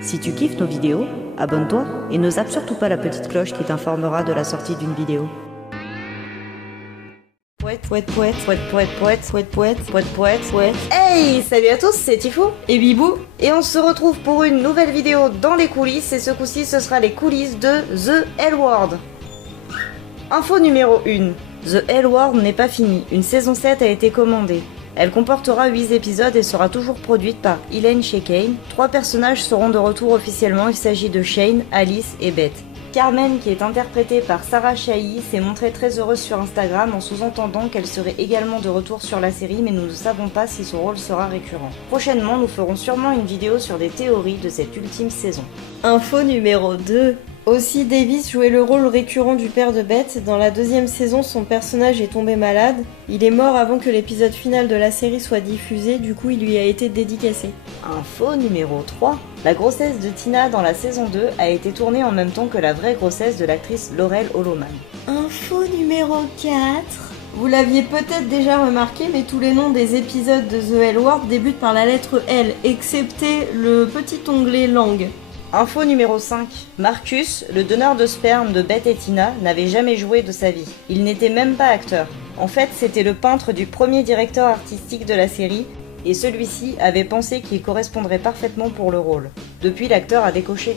Si tu kiffes nos vidéos, abonne-toi et ne zappe surtout pas la petite cloche qui t'informera de la sortie d'une vidéo. Poète. Hey, salut à tous, c'est Tifo et Bibou, et on se retrouve pour une nouvelle vidéo dans les coulisses, et ce coup-ci ce sera les coulisses de The L Word. Info numéro 1. The L Word n'est pas fini, une saison 7 a été commandée. Elle comportera 8 épisodes et sera toujours produite par Elaine Chaiken. 3 personnages seront de retour officiellement, il s'agit de Shane, Alice et Beth. Carmen, qui est interprétée par Sarah Chahi, s'est montrée très heureuse sur Instagram en sous-entendant qu'elle serait également de retour sur la série, mais nous ne savons pas si son rôle sera récurrent. Prochainement, nous ferons sûrement une vidéo sur des théories de cette ultime saison. Info numéro 2. Aussi, Davis jouait le rôle récurrent du père de Beth. Dans la 2e saison, son personnage est tombé malade. Il est mort avant que l'épisode final de la série soit diffusé, du coup il lui a été dédicacé. Info numéro 3. La grossesse de Tina dans la saison 2 a été tournée en même temps que la vraie grossesse de l'actrice Laurel Holloman. Info numéro 4. Vous l'aviez peut-être déjà remarqué, mais tous les noms des épisodes de The L Word débutent par la lettre L, excepté le petit onglet langue. Info numéro 5. Marcus, le donneur de sperme de Beth et Tina, n'avait jamais joué de sa vie. Il n'était même pas acteur. En fait, c'était le peintre du premier directeur artistique de la série, et celui-ci avait pensé qu'il correspondrait parfaitement pour le rôle. Depuis, l'acteur a décroché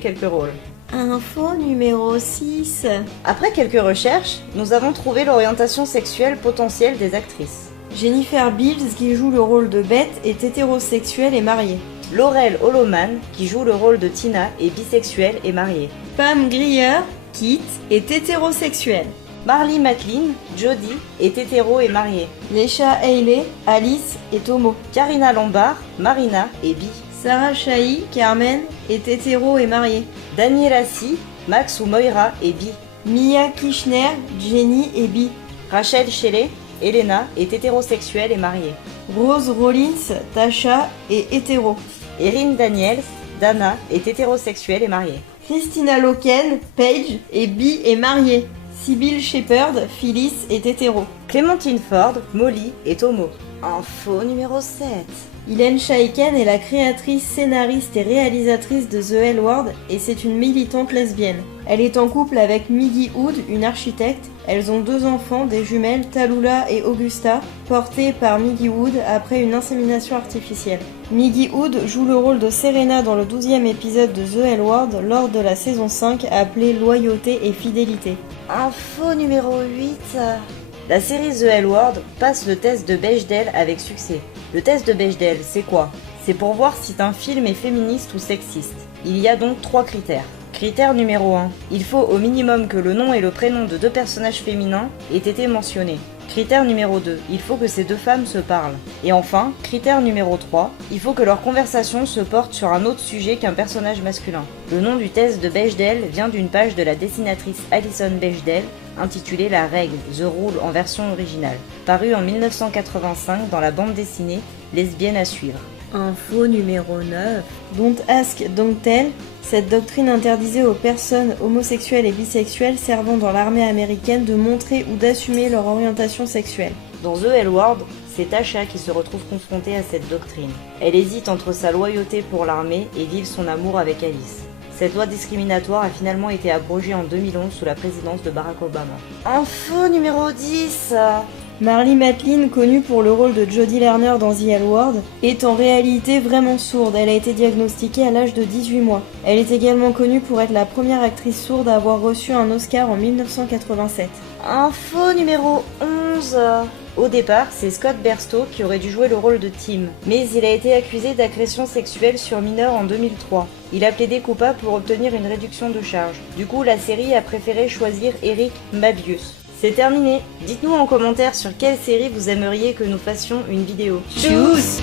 quelques rôles. Info numéro 6. Après quelques recherches, nous avons trouvé l'orientation sexuelle potentielle des actrices. Jennifer Beals, qui joue le rôle de Beth, est hétérosexuelle et mariée. Laurel Holloman, qui joue le rôle de Tina, est bisexuelle et mariée. Pam Grier, Kit, est hétérosexuelle. Marlee Matlin, Jodie, est hétéro et mariée. Leisha Haley, Alice, est homo. Karina Lombard, Marina, est bi. Sarah Chahi, Carmen, est hétéro et mariée. Daniela Si, Max ou Moira, est bi. Mia Kirchner, Jenny, est bi. Rachel Shelley, Elena, est hétérosexuelle et mariée. Rose Rollins, Tasha, est hétéro. Erin Daniels, Dana, est hétérosexuelle et mariée. Christina Loken, Paige, est bi et mariée. Sybil Shepherd, Phyllis, est hétéro. Clémentine Ford, Molly, est homo. Info numéro 7. Elaine Chaiken est la créatrice, scénariste et réalisatrice de The L Word, et c'est une militante lesbienne. Elle est en couple avec Miggy Hood, une architecte. Elles ont 2 enfants, des jumelles, Tallulah et Augusta, portées par Miggy Hood après une insémination artificielle. Miggy Hood joue le rôle de Serena dans le 12e épisode de The L Word lors de la saison 5 appelée Loyauté et Fidélité. Info numéro 8. La série The L Word passe le test de Bechdel avec succès. Le test de Bechdel, c'est quoi? C'est pour voir si un film est féministe ou sexiste. Il y a donc 3 critères. Critère numéro 1. Il faut au minimum que le nom et le prénom de 2 personnages féminins aient été mentionnés. Critère numéro 2. Il faut que ces 2 femmes se parlent. Et enfin, critère numéro 3. Il faut que leur conversation se porte sur un autre sujet qu'un personnage masculin. Le nom du test de Bechdel vient d'une page de la dessinatrice Alison Bechdel intitulée La Règle, The Rule en version originale, parue en 1985 dans la bande dessinée Lesbienne à suivre. Info numéro 9. Don't ask, don't tell. Cette doctrine interdisait aux personnes homosexuelles et bisexuelles servant dans l'armée américaine de montrer ou d'assumer leur orientation sexuelle. Dans The L Word, c'est Tasha qui se retrouve confrontée à cette doctrine. Elle hésite entre sa loyauté pour l'armée et vivre son amour avec Alice. Cette loi discriminatoire a finalement été abrogée en 2011 sous la présidence de Barack Obama. Info numéro 10. Marlee Matlin, connue pour le rôle de Jodie Lerner dans The L Word, est en réalité vraiment sourde. Elle a été diagnostiquée à l'âge de 18 mois. Elle est également connue pour être la première actrice sourde à avoir reçu un Oscar en 1987. Info numéro 11. Au départ, c'est Scott Berstow qui aurait dû jouer le rôle de Tim, mais il a été accusé d'agression sexuelle sur mineur en 2003. Il a plaidé coupable pour obtenir une réduction de charge. Du coup, la série a préféré choisir Eric Mabius. C'est terminé. Dites-nous en commentaire sur quelle série vous aimeriez que nous fassions une vidéo. Tchuss!